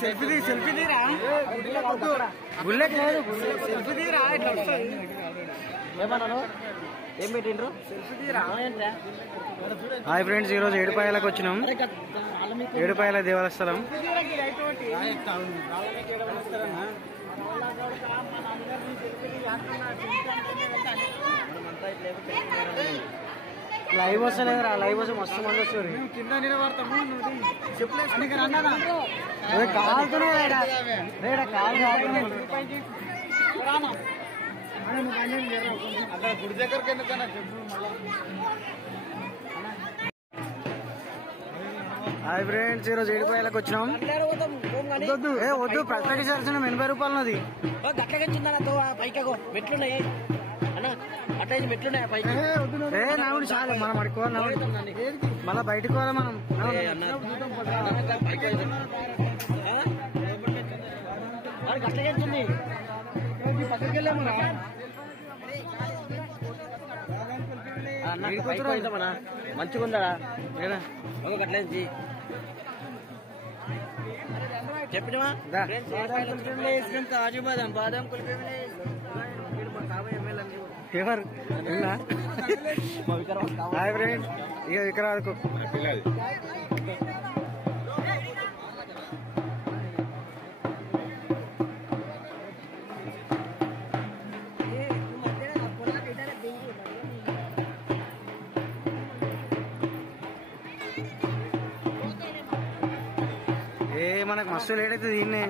Selfie తీరా bullet లేదు selfie తీరా ఇట్లా వస్తుంది ఏమన్నాను ఏం పెట్టిండ్రు సెల్ఫీ తీరా. హాయ్ ఫ్రెండ్స్, ఈరోజు ఏడుపాయలకు వచ్చినాం. ఏడుపాయల దేవస్థలం. లైవ్ వస్తలేదురా, లైవ్ వస్తే మస్తు మంది వస్తుంది. కింద నిలబడతాము గుడి దగ్గరికి ఎందుకన్నా చెప్పు. హాయ్ ఫ్రెండ్స్, ఈరోజు ఏడుపాయలకు వచ్చినాం. వద్దు ప్రకటించాల్సిన 80 రూపాయలది. మెట్లున్నాయి అట్లా మెట్లున్నాయి పైకి. నావుడు చాలు, మనం అడుకోవాలి. మళ్ళా బయటకు పోవాలి మనం. కష్టగించింది పక్కకి వెళ్ళామన్నా మంచిగా ఉందా అట్లేంచి చెప్పినవా. కాజు బాదం బాదం ఎవరు హాయ్ ఫ్రెండ్, ఇక విక్రాలకు మనకు మస్తు లేట్ అవుతుంది. దీన్నే